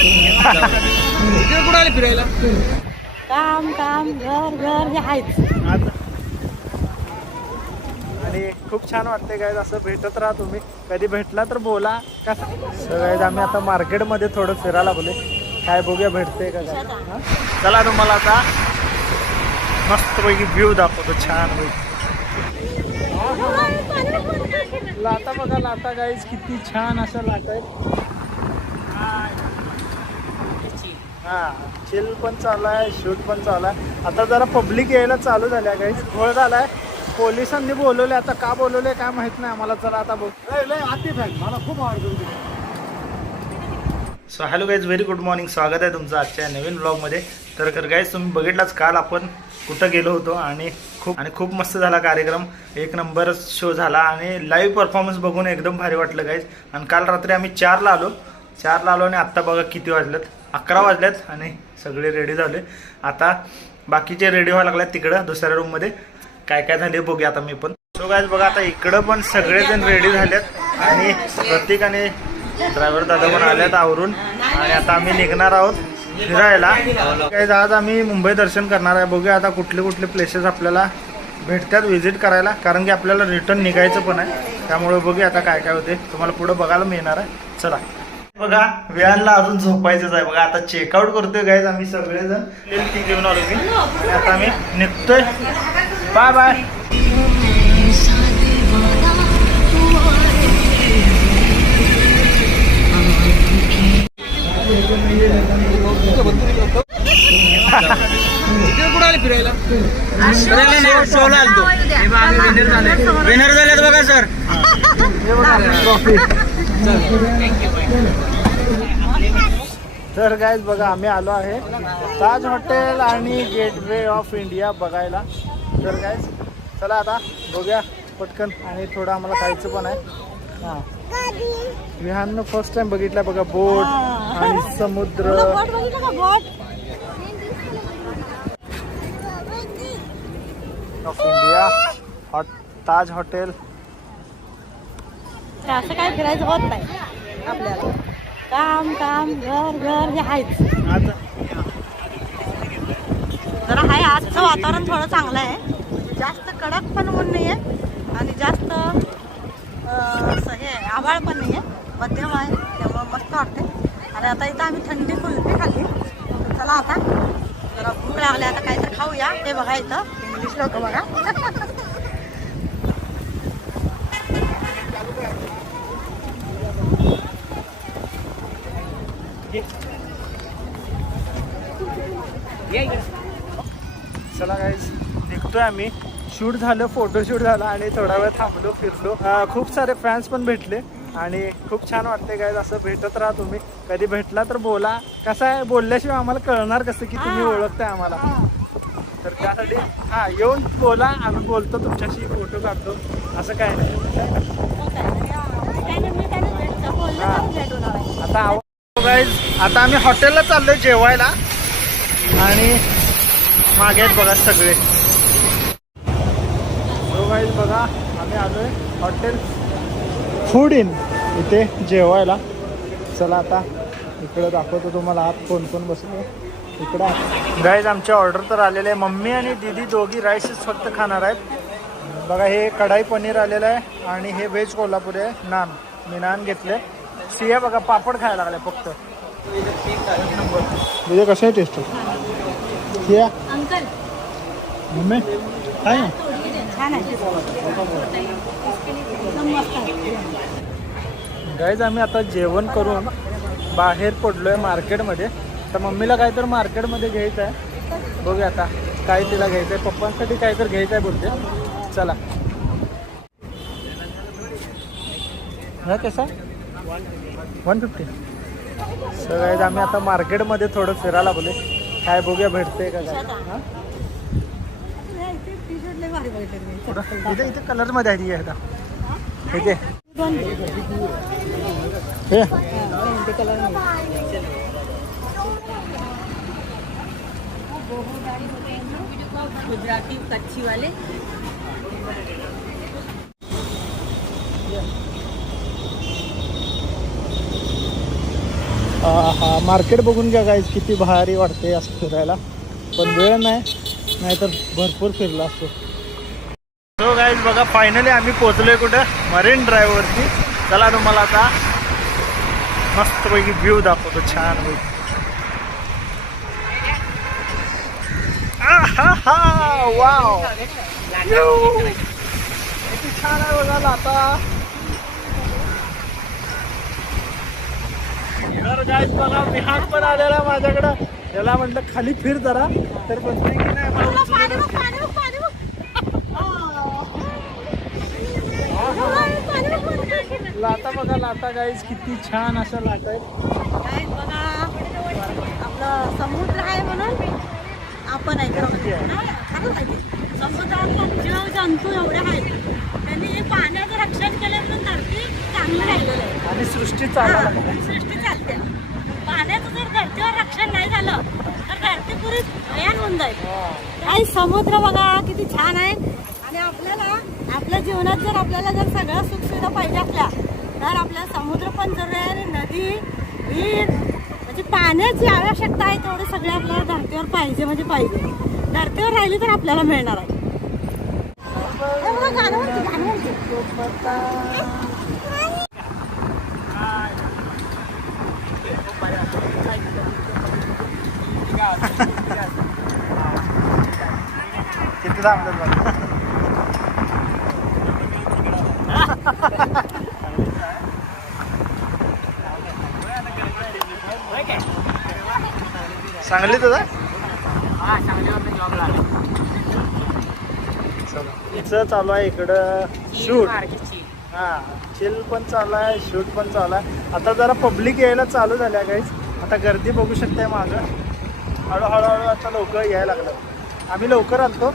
इकडे कुठं आले फिरायला काम काम घर घर हे आहेच आणि खूप छान वाटते काय असं भेटत राहा तुम्ही. कधी भेटला तर बोला. का सगळ्यात आम्ही आता मार्केटमध्ये थोडं फिरायला बोले. काय बघूया भेटते का काय? हा? चला तुम्हाला आता मस्तपैकी व्ह्यू दाखवतो छान लाटा बघा लाटा गाईज किती छान अशा लाटा आहेत. हा चिल पण चालू आहे शूट पण चालू आहे आता जरा पब्लिक यायला चालू झाल्या गाईज घोळ झालाय. पोलिसांनी बोलवले आता का बोलवले काय माहीत नाही. आम्हाला चला आता बघ. मला खूप आवडतो so hello guys very good morning स्वागत आहे तुमचं आजच्या नवीन ब्लॉगमध्ये तर तर गाईज तुम्ही बघितलाच काल आपण कुठं गेलो होतो आणि खूप आणि खूप मस्त झाला कार्यक्रम. एक नंबर शो झाला आणि लाईव्ह परफॉर्मन्स बघून एकदम भारी वाटलं गाईज आणि काल रात्री आम्ही चारला आलो. चारला आलो आणि आत्ता बघा किती वाजलेत. अकरा वाजल्यात आणि सगळे रेडी झाले. आता बाकीचे रेडी व्हायला लागल्यात तिकडं दुसऱ्या रूममध्ये काय काय झाले बघूया आता मी पण. सो काय बघा आता इकडं पण सगळेजण रेडी झालेत आणि प्रत्येक आणि ड्रायव्हर दादा पण आल्यात आवरून. आणि आता आम्ही निघणार आहोत फिरायला. काही आज आम्ही मुंबई दर्शन करणार आहे. बघूया आता कुठले कुठले प्लेसेस आपल्याला भेटतात व्हिजिट करायला. कारण की आपल्याला रिटर्न निघायचं पण आहे. त्यामुळे बघूया आता काय काय होते. तुम्हाला पुढं बघायला मिळणार आहे. चला. बघा व्यानला अजून झोपायचंच आहे. बघा आता चेकआउट करतोय गाईज आम्ही सगळेजण. ती घेऊन आलो मी. आणि आता आम्ही निघतोय. बाय बाय फिरायला विनर झालेत बघा सर तर गाईज बघा आम्ही आलो आहे ताज हॉटेल आणि गेटवे ऑफ इंडिया बघायला. तर गाईज चला आता बघूया पटकन आणि थोडं आम्हाला खायचं पण आहे. हां. विहाननं फर्स्ट टाइम बघितलं बघा बोट आणि समुद्र. Of India hot Taj hotel. असं काय फिरायचं होत नाही आपल्याला. काम काम घर घर हे आहेच. जरा आहे आजचं वातावरण थोडं चांगलं आहे. जास्त कडक पण ऊन नाही आहे आणि जास्त असं हे आभाळ पण नाही आहे मध्यम आहे त्यामुळं मस्त वाटते आणि आता इथं आम्ही थंडी कुल्फी खाल्ली. चला आता. जरा भूक लागली आता काहीतरी खाऊया. हे बघा इथं. इंग्लिश लोक बघा. निघतोय आम्ही. शूट झालं फोटोशूट झालं आणि थोडा वेळ थांबलो फिरलो. खूप सारे फॅन्स पण भेटले आणि खूप छान वाटते गाईज असं भेटत राहा तुम्ही. कधी भेटला तर बोला. कसं आहे बोलल्याशिवाय आम्हाला कळणार कसं की तुम्ही ओळखताय आम्हाला. तर त्यासाठी हा येऊन बोला. आम्ही बोलतो तुमच्याशी फोटो काढतो. असं काय नाही. आता आता आम्ही हॉटेलला चाललोय जेवायला. आणि मागे आहेत बघा सगळे. Guys, बघा आम्ही आलोय हॉटेल फूड इन इथे जेवायला. चला आता इकडे दाखवतो तुम्हाला आत कोण कोण बसलो. इकडं गाईज आमची ऑर्डर तर आलेले आहे. मम्मी आणि दीदी दोघी राईसच फक्त खाणार आहेत. बघा हे कढाई पनीर आलेलं आहे आणि हे व्हेज कोल्हापुरी आहे. नान. मी नान घेतले. सिया बघा पापड खायला लागले फक्त. तुझे कसे आहे टेस्ट सिया? अंकल. मम्मी काय? छान आहे एकदम मस्त गाईज आम्ही आता जेवण करून बाहेर पडलोय मार्केटमध्ये. तर मम्मीला काय तर मार्केटमध्ये घ्यायचं आहे बघूया आता काय तिला घ्यायचं आहे पप्पांसाठी काय तर घ्यायचं आहे बोलते. चला. हा कसा? वन फिफ्टी सगळ्यात आम्ही आता मार्केटमध्ये थोडं फिरायला बोले. काय बघूया भेटते का काय? टी शर्ट लय भारी बघितले मी. कुठं? इथे इथे कलरमध्ये आहे ती आता इथे. हे. कलरमध्ये गुजराती कच्छी वाले हा मार्केट बघून घ्या गाईज किती भारी वाटते असं फिरायला. पण वेळ नाही. नाहीतर भरपूर फिरला असतो. सो गाईज बघा फायनली आम्ही पोचलोय कुठं? मरीन ड्रायव्हरची चला तुम्हाला आता मस्तपैकी व्ह्यू दाखवतो छान पैकी वाव किती छान आहे बघा आता तर गाईज बघा विहान पण आलेला माझ्याकडं. त्याला म्हटलं खाली फिर जरा. तर पण लाता बघा लाता गाईज किती छान अशा लाटा आहेत. काय बघा आपलं समुद्र आहे म्हणून आपण ते. समुद्रात जीव जंतू एवढे आहेत. त्यांनी पाण्याचं रक्षण केलं म्हणून धरती चांगलं राहिलेलं आहे. आणि सृष्टी. हा, सृष्टी चालते. पाण्याचं जर धरतीवर रक्षण नाही झालं काय धरती पुरी भयान होऊन जाईल आणि समुद्र बघा किती छान आहे. आणि आपल्याला आपल्या जीवनात जर आपल्याला जर सगळ्या सुखसुविधा पाहिजे असल्या तर आपल्याला समुद्र पण जरूर आहे आणि नदी ही म्हणजे पाण्याची आवश्यकता आहे तेवढे सगळे आपल्याला धरतीवर पाहिजे म्हणजे पाहिजे. धरतीवर राहिली तर आपल्याला मिळणार आहे. किती सांगली तुझा इथं चालू आहे इकडं शूट. हा चिल पण चालू आहे शूट पण चालू आहे. आता जरा पब्लिक यायला चालू झाल्या गाईज आता गर्दी बघू शकताय मागं. हळूहळू आता लवकर यायला लागलं. आम्ही लवकर आलतो.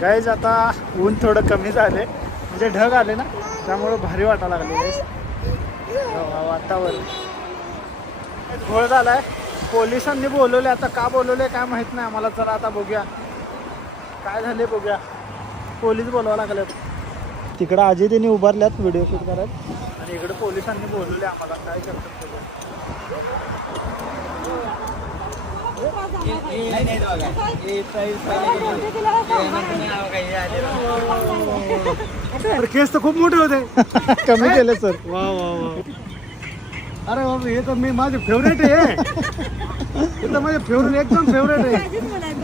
गाईज आता ऊन थोडं कमी झाले म्हणजे ढग आले ना त्यामुळं भारी वाटायला लागले गाईज वातावरण. घोळ झालाय. पोलिसांनी बोलवले आता का बोलवले काय माहीत नाही. आम्हाला चला आता बघूया. काय झाले बघूया. पोलीस बोलवा लागलेत तिकडं आजी त्यांनी उभारल्यात व्हिडिओ शूट करत आणि इकडे पोलिसांनी बोलवले आम्हाला. काय करतात केस तर खूप मोठे होते. कमी केलं सर. वा वा वा. अरे बाबा हे तर मी माझे फेवरेट आहे. हे तर माझे फेवरेट एकदम फेवरेट आहे.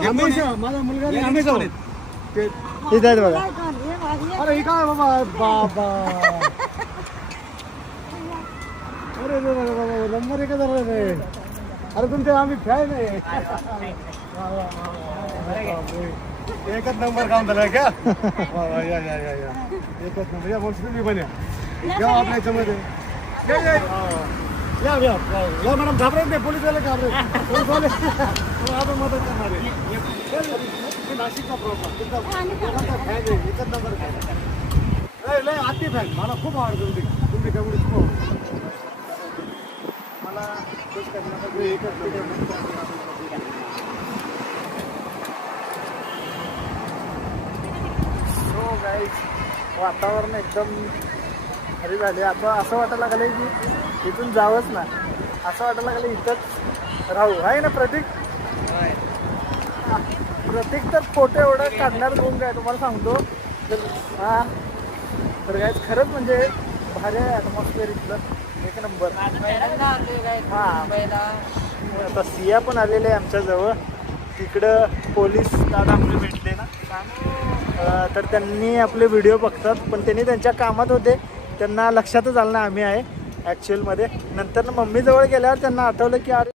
हमेशा माझा मुलगा नाही, हमेशा ते- इथे आहेत बघा. अरे हे काय बाबा? बाबा. अरे रे रे बाबा नंबर एकच आला रे. अरे तुमचे आम्ही फॅन आहे. एकच नंबर काम झाला क्या? वा या या या या. एकच नंबर. या वर्ष तुम्ही पण या. या आपल्या याच्यामध्ये. या या मॅडम घाबरत नाही. पोलीस वाले घाबरत पोलीस वाले आपण मदत करणार आहे. हे नाशिकचा प्रॉब्लेम फॅन आहे. एकच नंबर फॅन लय आती फॅन मला खूप आवडतं तुमची तुमची कबड्डी खूप आवडते मला हो, सो गाईज वातावरण एकदम भारी झाले आता असं वाटायला लागलं की इथून जावंच ना. असं वाटायला लागलं इथंच राहू. आहे ना प्रतीक? प्रतीक तर फोटो एवढं काढणार कोण काय? तुम्हाला सांगतो. तर हा. तर गाईज खरंच म्हणजे भारी आहे ॲटमॉस्फिअर इथलं. एक नंबर. हा. आता सिया पण आलेले आहे आमच्याजवळ. तिकडं पोलीस दादा आमचे भेटले ना. तर त्यांनी आपले व्हिडिओ बघतात. पण त्यांनी त्यांच्या कामात होते. त्यांना लक्षातच आलं नाही आम्ही आहे ॲक्च्युअलमध्ये नंतर मम्मीजवळ गेल्यावर त्यांना आठवलं की अरे